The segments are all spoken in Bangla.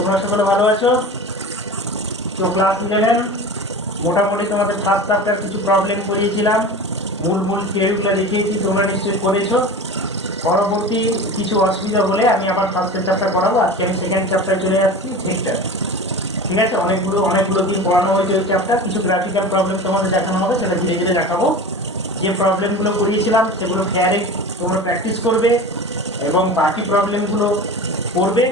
তোমরা সকলে ভালো আছো? তো ক্লাস 11 মোটামুটি তোমাদের ফার্স্ট চ্যাপ্টার কিছু প্রবলেম করিয়েছিলাম, মূল থিওরিগুলো দেখিয়েছি, তোমরা নিশ্চয়ই করেছো। পরবর্তী কিছু অসুবিধা হলে আমি আবার ফার্স্ট চ্যাপ্টার পড়াবো। আজকে আমি সেকেন্ড চ্যাপ্টার চলে যাচ্ছি, ভেক্টর। ঠিক আছে, অনেকগুলো দিন পড়ানো হয়েছে ওই চ্যাপ্টার। কিছু গ্রাফিক্যাল প্রবলেম তোমাদের দেখানো হবে, সেটা ধীরে ধীরে দেখাবো। যে প্রবলেমগুলো করিয়েছিলাম সেগুলো ফেয়ারে তোমরা প্র্যাকটিস করবে এবং বাকি প্রবলেমগুলো করবে,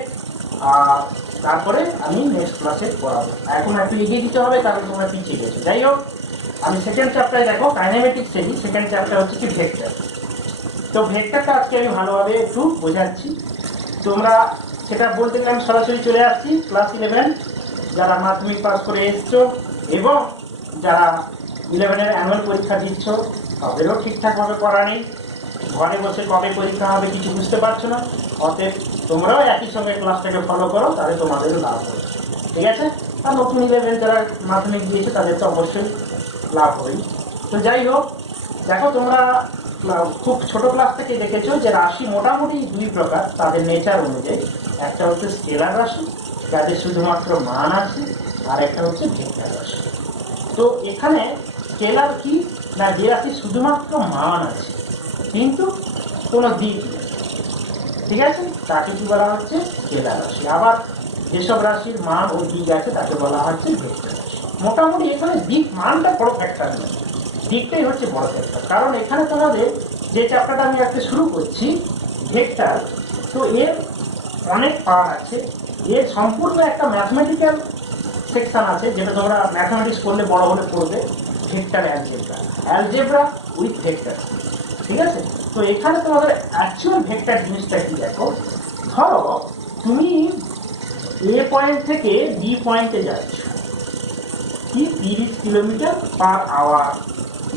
আর তারপরে আমি নেক্সট ক্লাসে পড়াবো। এখন একটু এগিয়ে দিতে হবে, কারণ তোমরা পিছিয়ে গেছো। যাই হোক, আমি সেকেন্ড চ্যাপ্টারে দেখো কাইনেমেটিক্সেরই সেকেন্ড চ্যাপ্টার হচ্ছে কি ভেক্টর। তো ভেক্টরটা আজকে আমি ভালোভাবে একটু বোঝাচ্ছি। তোমরা সেটা বলতে গেলে আমি সরাসরি চলে আসছি ক্লাস 11 যারা মাধ্যমিক পাস করে এসছো এবং যারা 11-এর অ্যানুয়াল পরীক্ষা দিচ্ছ, তাদেরও ঠিকঠাকভাবে পড়া নেই। ঘরে বসে কবে পরীক্ষা হবে কিছু বুঝতে পারছো না, অতএব তোমরাও একই সঙ্গে ক্লাসটাকে ফলো করো, তাহলে তোমাদেরও লাভ হবে। ঠিক আছে? আর নতুন 11 যারা মাধ্যমিক দিয়েছে তাদের তো অবশ্যই লাভ হবেই। তো যাই হোক, দেখো তোমরা খুব ছোট ক্লাস থেকে দেখেছো যে রাশি মোটামুটি দুই প্রকার তাদের নেচার অনুযায়ী। একটা হচ্ছে স্কেলার রাশি, যাদের শুধুমাত্র মান আছে, আর একটা হচ্ছে ভেক্টর রাশি। তো এখানে স্কেলার কি না, যে রাশি শুধুমাত্র মান আছে কিন্তু কোনো দিক নেই, ঠিক আছে, তাকে কি বলা হচ্ছে স্কেলার রাশি। আবার যেসব রাশির মান ও দিক আছে তাকে বলা হচ্ছে ভেক্টর রাশি। মোটামুটি এখানে দিক মানটা বড় ফ্যাক্টর নয়, দিকটাই হচ্ছে বড় ফ্যাক্টর। কারণ এখানে তোমাদের যে চ্যাপ্টারটা আমি একটা শুরু করছি ভেক্টর, তো এর অনেক পার্ট আছে। এর সম্পূর্ণ একটা ম্যাথমেটিক্যাল সেকশন আছে, যেটা তোমরা ম্যাথমেটিক্স করলে বড় হলে পড়বে, ভেক্টর অ্যালজেব্রা উইথ ভেক্টর। ঠিক আছে? তো এখানে তোমাদের অ্যাকচুয়াল ভেক্টর জিনিসটা কি দেখো, ধরো তুমি এ পয়েন্ট থেকে বি পয়েন্টে যাচ্ছ, কি 30 কিলোমিটার পার আওয়ার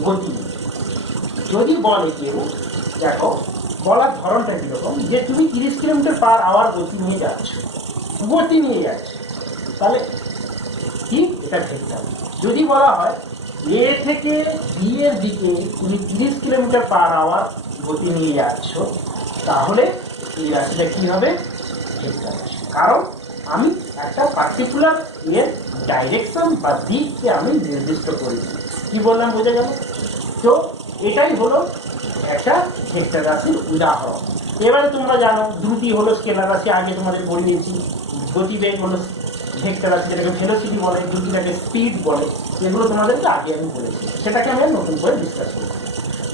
গতি। যদি বলে কেউ, দেখো বলার ধরনটা কিরকম, যে তুমি 30 কিলোমিটার পার আওয়ার গতি নিয়ে যাচ্ছ, তাহলে কি এটা ভেক্টর। যদি বলা হয় এ থেকে বি এর দিকে তুমি 30 কিলোমিটার পার আওয়ার গতি নিয়ে যাচ্ছ, তাহলে এই রাশিটা কি হবে ভেক্টর রাশি। কারণ আমি একটা পার্টিকুলার এর ডাইরেকশন বা দিককে আমি নির্দিষ্ট করেছি। কি বললাম বোঝা গেল? তো এটাই হলো একটা ভেক্টর রাশির উদাহরণ। এবারে তোমরা জানো দ্রুতি হলো স্কেলার রাশি, আগে তোমাদের পড়িয়েছি। গতিবেগ হলো ভেক্টর রাশি, যেটাকে ভেলোসিটি বলে, দ্রুতিটাকে স্পিড বলে। এগুলো তোমাদেরকে আগে আমি বলেছি, সেটাকে আমি নতুন করে ডিসকাস করব।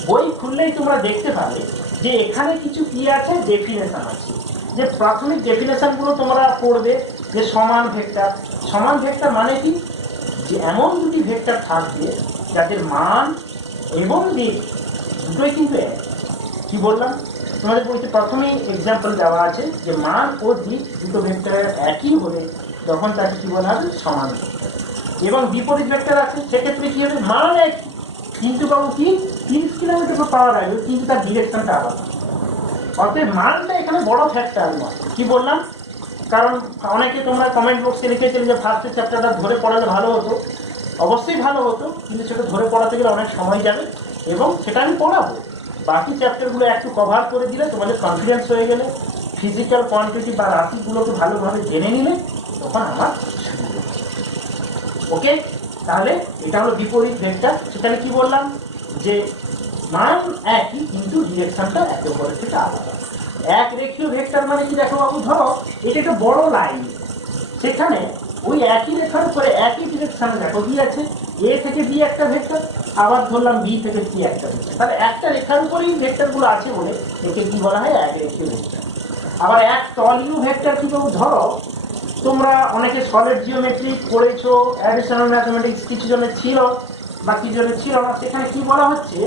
বই খুললেই তোমরা দেখতে পাবে যে এখানে কিছু কি আছে, ডেফিনেশন আছে। যে প্রাথমিক ডেফিনেশনগুলো তোমরা পড়বে, যে সমান ভেক্টর। সমান ভেক্টর মানে কি, যে এমন দুটি ভেক্টর থাকবে যাদের মান এবং দিক দুটোই কিন্তু এক। কি বললাম, তোমাদের বইতে প্রথমেই এক্সাম্পল দেওয়া আছে যে মান ও দিক দুটো ভেক্টরের একই হলে তখন তাকে কি বলা হবে সমান ভেক্টর। এবং বিপরীত ভেক্টর আছে, সেক্ষেত্রে কি হবে, মান একই কিন্তু বাবু কি 30 কিলোমিটার পাওয়ার আগে, কিন্তু তার ডিরেকশনটা আলাদা। অতএব মানটা এখানে বড় ফ্যাক্টর নয়। কি বললাম, কারণ অনেকে তোমরা কমেন্ট বক্সে লিখেছিলে যে ফার্স্টের চ্যাপ্টারটা ধরে পড়ালে ভালো হতো। অবশ্যই ভালো হতো, কিন্তু সেটা ধরে পড়াতে গেলে অনেক সময় যাবে, এবং সেটা আমি পড়াবো। বাকি চ্যাপ্টারগুলো একটু কভার করে দিলে, তোমাদের কনফিডেন্স হয়ে গেলে, ফিজিক্যাল কোয়ান্টিটি বা রাশিগুলোকে ভালোভাবে জেনে নিলে, তখন আমার সুবিধা। ওকে, তাহলে এটা হলো বিপরীত ভেক্টর। সেখানে কি বললাম, যে মান একই কিন্তু ডিরেকশনটা একে অপরের থেকে আলাদা। এক রেখীয় ভেক্টর মানে কি, দেখো বাবু, ধরো এটা একটা বড় লাইন, সেখানে ওই একই রেখার উপরে একই ডিরেকশনে দেখো কি আছে, এ থেকে বি একটা ভেক্টর, আবার ধরলাম বি থেকে সি একটা ভেক্টর। তাহলে একটা রেখার উপরেই ভেক্টরগুলো আছে বলে একে কি বলা হয়, এক রেখীয় ভেক্টর। আবার এক তলীয় ভেক্টর কি বাবু, ধরো তোমরা অনেকে সলিড জিওমেট্রি পড়েছো, অ্যাডিশনাল ম্যাথমেটিক্স কিছু জনের ছিল বা কিছু জনের ছিল না। সেখানে কি বলা হচ্ছে,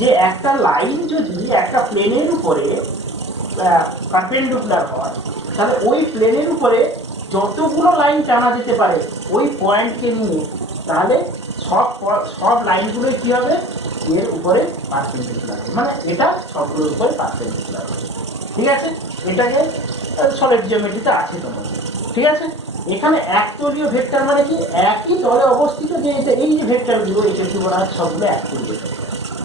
যে একটা লাইন যদি একটা প্লেনের উপরে পারপেন্ডিকুলার হয়, তাহলে ওই প্লেনের উপরে যতগুলো লাইন টানা যেতে পারে ওই পয়েন্টকে নিয়ে, তাহলে সব লাইনগুলোই কি হবে, এর উপরে পারপেন্ডিকুলার হবে, মানে এটা সবগুলোর উপরে পারপেন্ডিকুলার হবে। ঠিক আছে, এটাকে সলিড জিওমেট্রিতে আছে তোমাদের। ঠিক আছে, এখানে একতলীয় ভেক্টর মানে কি, একই তলে অবস্থিত, যে এই যে ভেক্টরগুলো এটা কি বলা হয়, সবগুলো একতলীয়,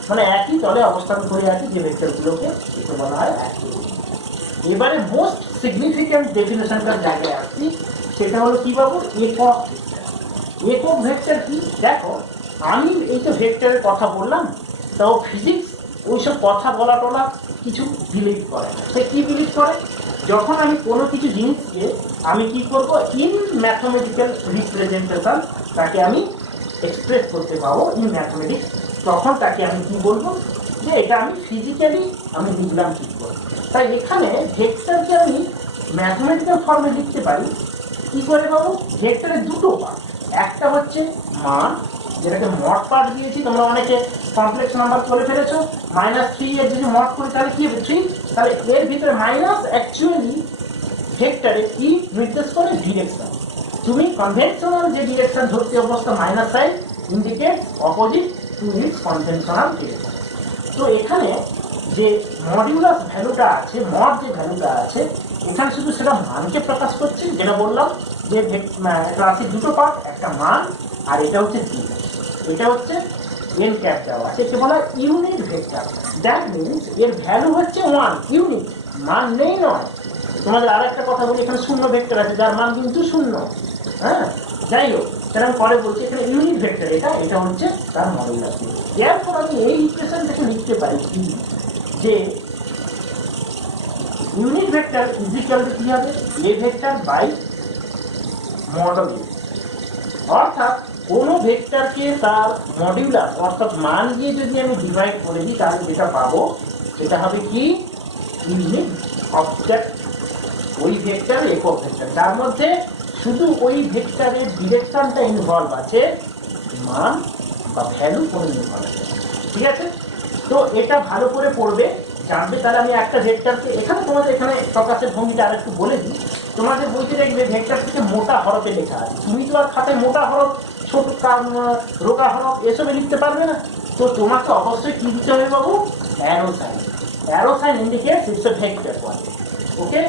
মানে একই তলে অবস্থান করে আছে যে ভেক্টরগুলোকে এটা বলা হয় একতলীয়। এবারে মোস্ট সিগনিফিক্যান্ট ডেফিনেশনটার জায়গায় আসছি, সেটা হলো কি বাবু, একক ভেক্টর। একক ভেক্টর কি দেখো, আমি এই তো ভেক্টরের কথা বললাম, তাও ফিজিক্স ওইসব কথা বলা টলা কিছু বিলিভ করে না। সে কি বিলিভ করে, যখন আমি কোনো কিছু জিনিসকে আমি কি করব, ইন ম্যাথমেটিক্যাল রিপ্রেজেন্টেশন তাকে আমি এক্সপ্রেস করতে পারবো ইন ম্যাথমেটিক্স, তখন তাকে আমি কি বলবো যে এটা আমি ফিজিক্যালি আমি লিখলাম ঠিক করে। তাই এখানে ভেক্টরকে আমি ম্যাথমেটিক্যাল ফর্মে লিখতে পারি কি করে বাবু, ভেক্টরের দুটো পার্ট, একটা হচ্ছে মান যেটাকে মড পার্ট দিয়েছি, তোমরা অনেকে কমপ্লেক্স নাম্বার করে ফেলেছো, -3 এর যদি মড করি তাহলে কি হবে 3, তাহলে এর ভিতরে মাইনাস অ্যাকচুয়ালি ভেক্টরে কি নির্দেশ করে, ডিরেকশন। তুমি কনভেনশনাল যে ডিরেকশন ধরতে অবস্থা minus sine indicate opposite to its conventional direction. তো এখানে যে মডিউলাস ভ্যালুটা আছে, মড যে ভ্যালুটা আছে, এখানে শুধু সেটা মানকে প্রকাশ করছে, যেটা বললাম যে রাশির দুটো পার্ট, একটা মান আর এটা হচ্ছে ডি, এটা হচ্ছে এন ক্যাপ দেওয়া আছে, একে বলা ইউনিট ভেক্টর। দ্যাট মিনস এর ভ্যালু হচ্ছে 1 ইউনিট, মান নেই নয়। তোমাদের আর একটা কথা বলি, এখানে শূন্য ভেক্টর আছে যার মান কিন্তু শূন্য, হ্যাঁ যাই হোক সেটা আমি পরে বলছি। এখানে ইউনিট ভেক্টর এটা হচ্ছে তার মডুলাস। এরপর আমি এই ইকুয়েশন থেকে লিখতে পারি কি, যে unit vector is equal two কি হবে, এ ভেক্টর বাই মডেল এ। অর্থাৎ কোনো ভেক্টরকে তার মডিউলাস অর্থাৎ মান দিয়ে যদি আমি ডিভাইড করে দিই তাহলে যেটা পাবো সেটা হবে কি, ইউনিট অবজেক্ট, ওই ভেক্টর একক ভেক্টর যার মধ্যে শুধু ওই ভেক্টরের ডিরেকশনটা ইনভলভ আছে, মান বা ভ্যালু কোনো ইনভলভ আছে। ঠিক আছে, তো এটা ভালো করে পড়বে, জানবে। তাহলে আমি একটা ভেক্টরকে এখানে তোমাদের এখানে প্রকাশের ভঙ্গিটা আর একটু বলে দিই। তোমাদের বইতে দেখবে ভেক্টর থেকে মোটা হরফে লেখা আছে, তুমি তো আর খাতায় মোটা হরফ ছোট রোগা হরফ এসবে লিখতে পারবে না। তো তোমাকে অবশ্যই কি দিতে হবে বাবু, arrow sign. Arrow sign indicates it's a vector point, okay.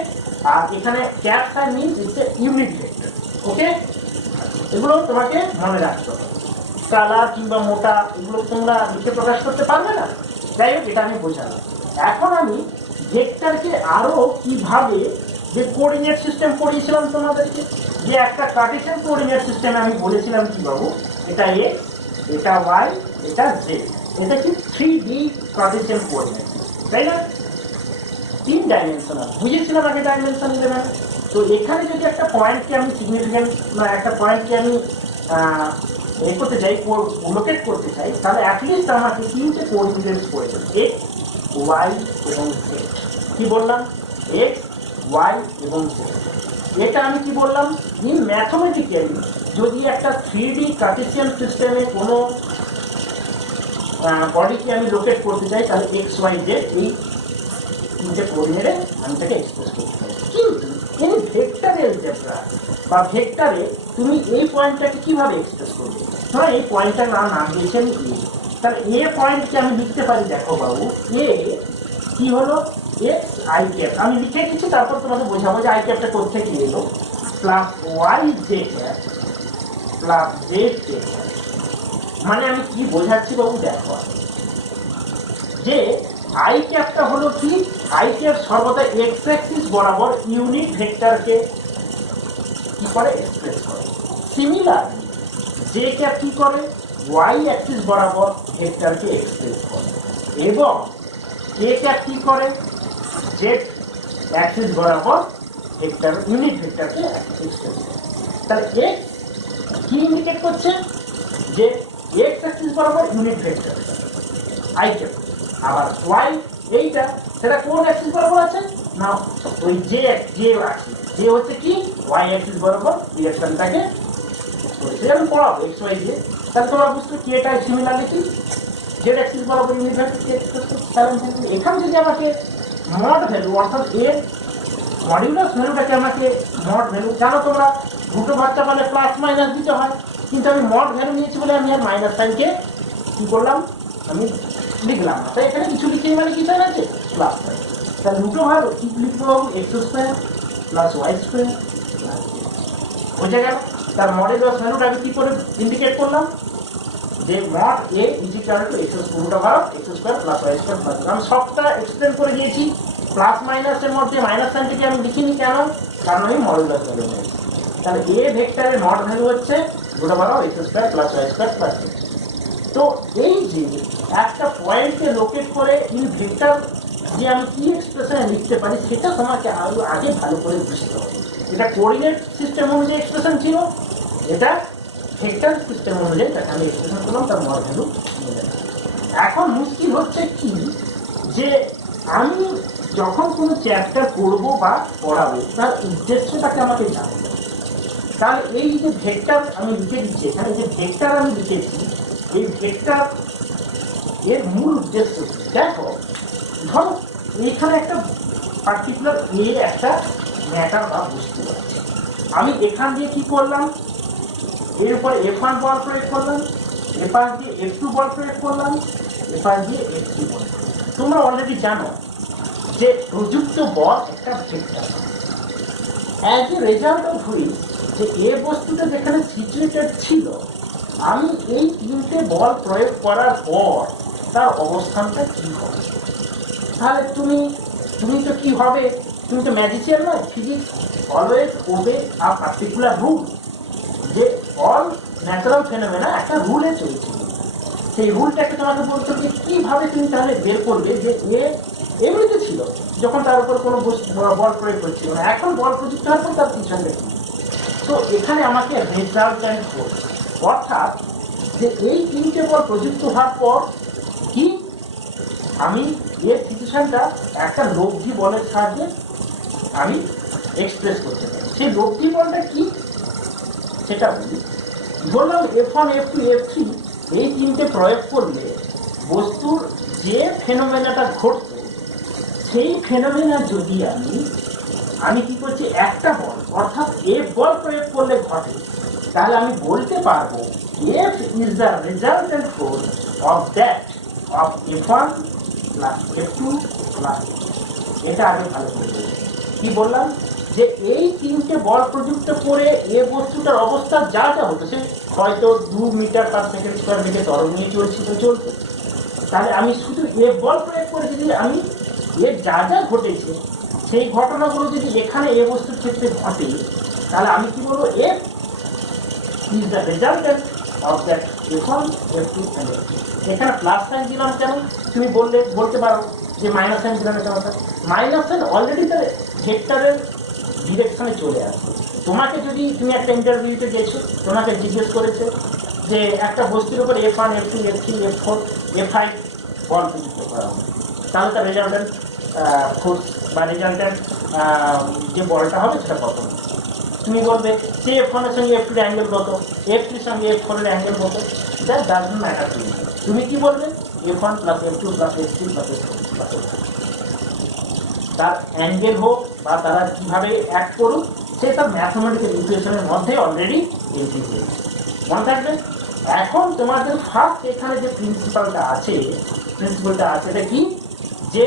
আর এখানে cap sign means it's a unit vector, okay. এগুলো তোমাকে মনে রাখতে হবে। কালার কিংবা মোটা এগুলো তোমরা লিখে প্রকাশ করতে পারবে না, যাই হোক এটা আমি বোঝালাম। এখন আমি ভেক্টরকে আরো কিভাবে, যে কোঅর্ডিনেট সিস্টেম পড়িয়েছিলাম তোমাদেরকে, যে একটা কার্টেসিয়ান কোঅর্ডিনেট সিস্টেমে আমি বলেছিলাম কি বাবু, এটা এক্স, এটা ওয়াই, এটা জেড, এটা কি 3D কার্টেসিয়ান কোঅর্ডিনেট, তাই না? 3 ডাইমেনশনাল বুঝেছিলাম আগে ডাইমেনশন ইলেভেন। তো এখানে যদি একটা পয়েন্টকে আমি সিগনিফিকেন্ট একটা পয়েন্টকে আমি করতে চাই, লোকেট করতে চাই, তাহলে অ্যাটলিস্ট আমাকে 3টে কোঅর্ডিনেটস প্রয়োজন, এক্স, ওয়াই এবং জেড। কি বললাম, এক্স, ওয়াই এবং জেড। এটা আমি কি বললাম, ইন ম্যাথমেটিক্যালি যদি একটা 3D কার্টেসিয়ান সিস্টেমে কোনো বডিকে আমি লোকেট করতে চাই তাহলে এক্স, ওয়াই, জেড এই 3টে কোঅর্ডিনেটে আমি তাকে এক্সপ্রেস করতে পারি। কিন্তু এই ভেক্টরে অ্যালজেব্রা বা ভেক্টরে তুমি এই পয়েন্টটাকে কিভাবে এক্সপ্রেস করবে, ধরো এই পয়েন্টটার নাম দিয়েছেন এ, তাহলে এ পয়েন্টকে আমি লিখতে পারি, দেখো বাবু এ কি হলো, এক্স আই ক্যাপ আমি লিখে দিচ্ছি, তারপর তোমাকে বোঝাবো যে আই ক্যাপটা কোথেকে এলো, plus y j cap plus z j cap. মানে আমি কি বোঝাচ্ছি বাবু, দেখো যে আই ক্যাপটা হলো কি, আই ক্যাপ সর্বদা এক্স অ্যাক্সিস বরাবর ইউনিট ভেক্টরকে কি করে এক্সপ্রেস করে। সিমিলারলি জে ক্যাপ কি করে, ওয়াই অ্যাক্সিস বরাবর ভেক্টরকে এক্সপ্রেস করে, এবং কে ক্যাপ কি করে, জেড অ্যাক্সিস বরাবর ভেক্টর ইউনিট ভেক্টরকে এক্সপ্রেস করে। তাহলে এক্স কি ইন্ডিকেট করছে, যে এক্স অ্যাক্সিস বরাবর ইউনিট ভেক্টর আই ক্যাপ, আবার ওয়াই এইটা সেটা কোন অ্যাক্সিস বরাবর আছে না, ওই জে আছে, যে হচ্ছে কি ওয়াই অ্যাক্সিস বরাবর ডিরেকশনটাকে আমি পড়াবো এক্স ওয়াই জে। তাহলে তোমরা বুঝতে কি এটা সিমিলারিটি, জেড অ্যাক্সিস বরাবর ইউনিট ভেক্টরকে এক্সপ্রেস করতে। এখানে যদি আমাকে মড ভ্যালু অর্থাৎ এর মডিউলাস ভ্যালুটাকে আমাকে মড ভ্যালু, জানো তোমরা দুটো বাচ্চা মানে প্লাস মাইনাস দিতে হয়, কিন্তু আমি মড ভ্যালু নিয়েছি বলে আমি আর মাইনাস সাইনকে কী করলাম, আমি লিখলাম না। তাই এখানে কিছু লিখে মানে কি সাইন আছে, প্লাস সাইন। তাহলে দুটো ভাগ কি লিখতে পাবো, x square plus y square, বোঝা গেল। তার মডুলাস ভ্যালুটাকে কি করে ইন্ডিকেট করলাম, যে mod A is equal to x পুরোটা ভাগ x square plus y square plus, আমি সবটা এক্সপ্লেন করে দিয়েছি। প্লাস মাইনাসের মধ্যে মাইনাস সাইনটিকে আমি লিখিনি কেন, কারণ আমি মডুলাস ভ্যালু নিয়েছি। তাহলে এ ভেক্টরের নট ভ্যালু হচ্ছে √(x² + y² + x)। তো এই যে একটা পয়েন্টকে লোকেট করে ইন ভেক্টর যে আমি কি এক্সপ্রেশনে লিখতে পারি সেটা তোমাকে আগে ভালো করে বুঝতে হবে। এটা কোঅর্ডিনেট সিস্টেম অনুযায়ী এক্সপ্রেশন ছিল, এটা ভেক্টর সিস্টেম অনুযায়ী তাকে আমি এক্সপ্রেশন করলাম, তার নট ভ্যালু মিলে না। এখন মুশকিল হচ্ছে কি যে আমি যখন কোনো চ্যাপ্টার করবো বা পড়াবো তার উদ্দেশ্যটাকে আমাকে জানতে হবে। তাহলে এই যে ভেক্টর আমি লিখে দিচ্ছি এখানে, যে ভেক্টর আমি লিখেছি এই ভেক্টর এর মূল উদ্দেশ্য দেখো, ধরো এইখানে একটা পার্টিকুলার একটা ম্যাটার বা বস্তু আছে, আমি এখান দিয়ে কি করলাম, এর উপরে F1 বল প্রয়োগ করলাম, এপাশ দিয়ে F2 বল প্রয়োগ করলাম, এপাশ দিয়ে F3 বল। তোমরা অলরেডি জানো যে প্রযুক্ত বল একটা vector. As a result of which যে এ বস্তুটা যেখানে সিচুয়েটেড ছিল, আমি এই তিনটে বল প্রয়োগ করার পর তার অবস্থানটা কি হবে। তাহলে তুমি তো কি হবে, তুমি তো ম্যাজিশিয়ান নয়। Physics always obey a particular rule, যে অল ন্যাচারাল ফেনোমেনা একটা রুলে চলছে। সেই রুলটাকে তোমাকে বলতে হবে কীভাবে তুমি তাহলে বের করবে যে এ এমনিতে ছিল যখন তার উপর কোনো বল প্রয়োগ করছিল না, এখন বল প্রযুক্ত হওয়ার পর তার পিছনে। তো এখানে আমাকে রেজাল্ট্যান্ট ফোর্স, অর্থাৎ যে এই তিনটে বল প্রযুক্ত হওয়ার পর কি আমি এর সিচুয়েশনটা একটা লব্ধি বলের সাহায্যে আমি এক্সপ্রেস করতে পারি। সেই লব্ধি বলটা কি সেটা বলি। ধরলাম F1 F2 F3 এই তিনটে প্রয়োগ করলে বস্তুর যে ফেনোমেনাটা ঘটছে সেই ফেনোমেনা যদি আমি কি করছি একটা বল অর্থাৎ F বল প্রয়োগ করলে ঘটে, তাহলে আমি বলতে পারবো F is the resultant force of that of F1 + F2 + এটা আগে ভালো করে বলবো। কি বললাম যে এই তিনটে বল প্রযুক্ত করে এ বস্তুটার অবস্থা যা যা হতো, সে হয়তো 2 মিটার/সেকেন্ড² বেগে তরঙ্গ নিয়ে চলছে। তাহলে আমি শুধু এ বল প্রয়োগ করে যদি আমি এর যা যা ঘটেছে সেই ঘটনাগুলো যদি এখানে এ বস্তুর ক্ষেত্রে ঘটে, তাহলে আমি কি বলবো, F is the resultant of that F1 F2 and F3। এখানে প্লাস সাইন দিলাম কেন, তুমি বলতে পারো যে মাইনাস সাইন দিলাম কেন। মাইনাস সাইন অলরেডি তার ভেক্টরের ডিরেকশনে চলে আসবে। তোমাকে যদি তুমি একটা ইন্টারভিউতে গেছো, তোমাকে জিজ্ঞেস করেছে যে একটা বস্তুর উপর F1 F2 F3 F4 F5 বল প্রযুক্ত করা হবে, তাহলে তার রেজাল্টেন্ট ফোর্স বা রেজাল্টেন্ট যে বলটা হবে সেটা কত। তুমি বলবে যে F1 এর সঙ্গে F2 এর অ্যাঙ্গেল কত, F3 এর সঙ্গে F4 এর অ্যাঙ্গেল কত, that doesn't matter to you. তুমি কি বলবে F1 + F2 + F3 + F4 তার অ্যাঙ্গেল হোক বা তারা কীভাবে অ্যাক্ট করুক সে তার ম্যাথমেটিক্যাল ইকুয়েশনের মধ্যে অলরেডি এন্ট্রি হয়েছে, মনে থাকবে। এখন তোমাদের ফার্স্ট এখানে যে প্রিন্সিপালটা আছে এটা কি, যে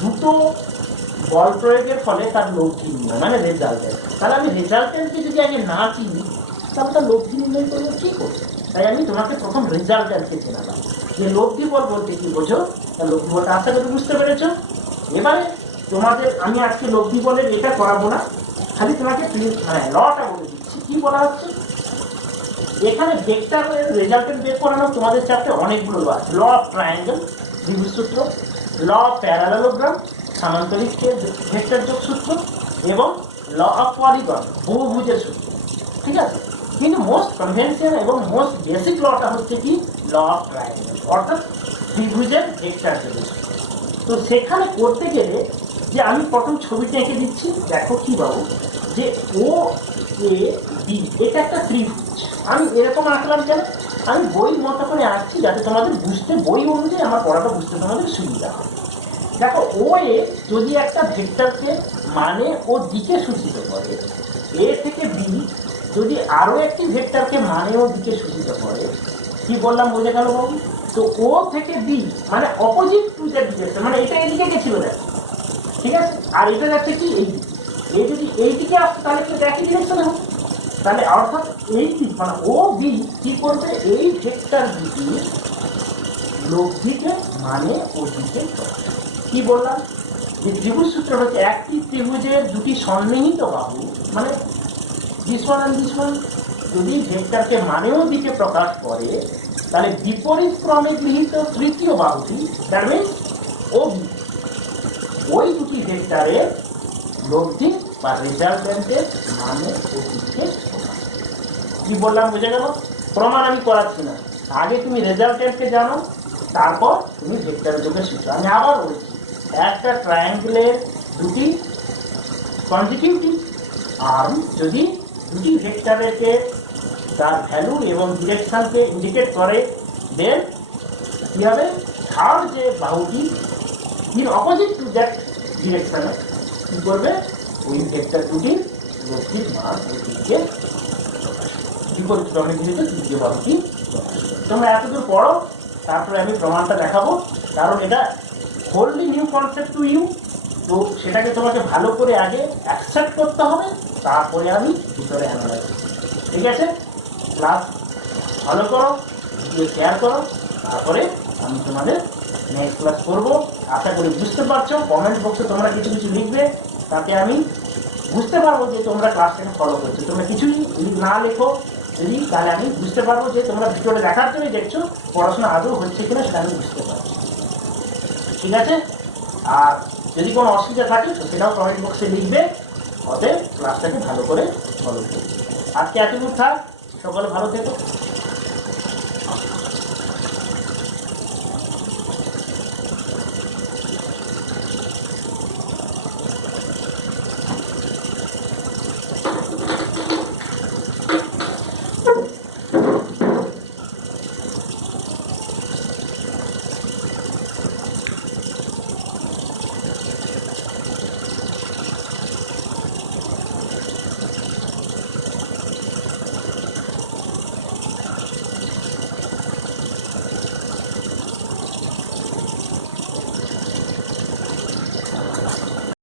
দুটো বল প্রয়োগের ফলে তার লব্ধি নির্ণয় মানে রেজাল্টেন্ট। তাহলে আমি রেজাল্টেন্টকে যদি আগে না চিনি তাহলে তার লব্ধি নির্ণয় করবো কী করছে। তাই আমি তোমাকে প্রথম রেজাল্টেন্টকে চেনালাম যে লব্ধি বল বলতে কি বোঝো, তার লব্ধি বলটা আশা করি বুঝতে পেরেছো। এবারে তোমাদের আমি আজকে লব্ধি বলের এটা করাবো না, খালি তোমাকে লটা বলে দিচ্ছি। কি বলা হচ্ছে এখানে, ভেক্টরের রেজাল্টেন্ট বের করানো তোমাদের চাপে অনেকগুলো ল আছে। ল অফ ট্রায়াঙ্গেল ত্রিভুজ সূত্র, ল অফ প্যারালেলোগ্রাম সামান্তরিক ভেক্টর যোগ সূত্র, এবং ল অফ পলিগন বহুভুজের সূত্র, ঠিক আছে। কিন্তু মোস্ট কনভেনশন এবং মোস্ট বেসিক লটা হচ্ছে কি, ল অফ ট্রায়াঙ্গেল অর্থাৎ ত্রিভুজের ভেক্টর যোগ। তো সেখানে করতে গেলে যে আমি প্রথম ছবিটা এঁকে দিচ্ছি, দেখো কি বাবু, যে ও এ বি এটা একটা ত্রিভুজ। আমি এরকম আঁকলাম কেন, আমি বই মতো করে আঁকছি যাতে তোমাদের বুঝতে, বই অনুযায়ী আমার পড়াটা বুঝতে তোমাদের সুবিধা হয়। দেখো ও এ যদি একটা ভেক্টরকে মানে ও দিকে সূচিত করে, এ থেকে বি যদি আরও একটি ভেক্টরকে মানে ও দিকে সূচিত করে, কি বললাম বোঝা গেল বাবু। তো ও থেকে বি মানে অপোজিট টু দ্যাট ডিরেকশন, মানে এটা এদিকে গেছিল দেখো, ঠিক আছে, আর এটা যাচ্ছে কি এই দিকে। এ যদি এই দিকে আসতো তাহলে কিন্তু একই ডিরেকশনে হবে। তাহলে অর্থাৎ এই দিক মানে ও বি কি করবে, এই ভেক্টর দুটি লব্ধিকে মানে ও দিকে। কি বললাম যে ত্রিভুজ সূত্র হচ্ছে একটি ত্রিভুজের দুটি সন্নিহিত বাহু, মানে this one and this one. যদি ভেক্টরকে মানেও দিকে প্রকাশ করে তাহলে বিপরীত ক্রমে গৃহীত তৃতীয় বাহুটি, দ্যাট মিনস OB, ওই দুটি ভেক্টরের লব্ধি বা রেজাল্টেন্টের মানে অতীতকে কি বললাম বুঝে গেল? প্রমাণ আমি করাচ্ছি না, আগে তুমি রেজাল্টেন্টকে জানো, তারপর তুমি ভেক্টরের যোগে শিখো। আমি আবার বলছি, একটা ট্রায়াঙ্গেলের দুটি কনজিকিউটিভ আর্ম যদি দুটি ভেক্টরকে তার ভ্যালু এবং ডিরেকশনকে ইন্ডিকেট করে, দেন কি হবে? থার্ড যে বাহুটি ইন অপোজিট টু দ্যাট ডিরেকশনে কি করবে? ওই ভেক্টর দুটির লব্ধির মান অতীতকে বিপরীত ক্রমে গৃহীত তৃতীয় বাহুটি। তোমরা এতদূর পড়ো, তারপরে আমি প্রমাণটা দেখাবো, কারণ এটা wholly new concept to you. তো সেটাকে তোমাকে ভালো করে আগে অ্যাকসেপ্ট করতে হবে, তারপরে আমি ভিতরে অ্যানালাইজ। ঠিক আছে? ক্লাস ভালো করো, শেয়ার করো, তারপরে আমি তোমাদের নেক্সট ক্লাস করবো। আশা করি বুঝতে পারছো। কমেন্ট বক্সে তোমরা কিছু কিছু লিখবে, তাতে আমি বুঝতে পারবো যে তোমরা ক্লাসটাকে ফলো করছো। তোমরা কিছুই না লেখো যদি, তাহলে আমি বুঝতে পারবো যে তোমরা ভিডিওটা দেখার জন্যই দেখছো, পড়াশোনা আদৌ হচ্ছে কিনা সেটা আমি বুঝতে পারবো। ঠিক আছে? আর যদি কোনো অসুবিধা থাকে তো সেটাও কমেন্ট বক্সে লিখবে, অতএব ক্লাসটাকে ভালো করে ফলো করবে। আজকে এতদূর থাক, সকলে ভালো থেকো।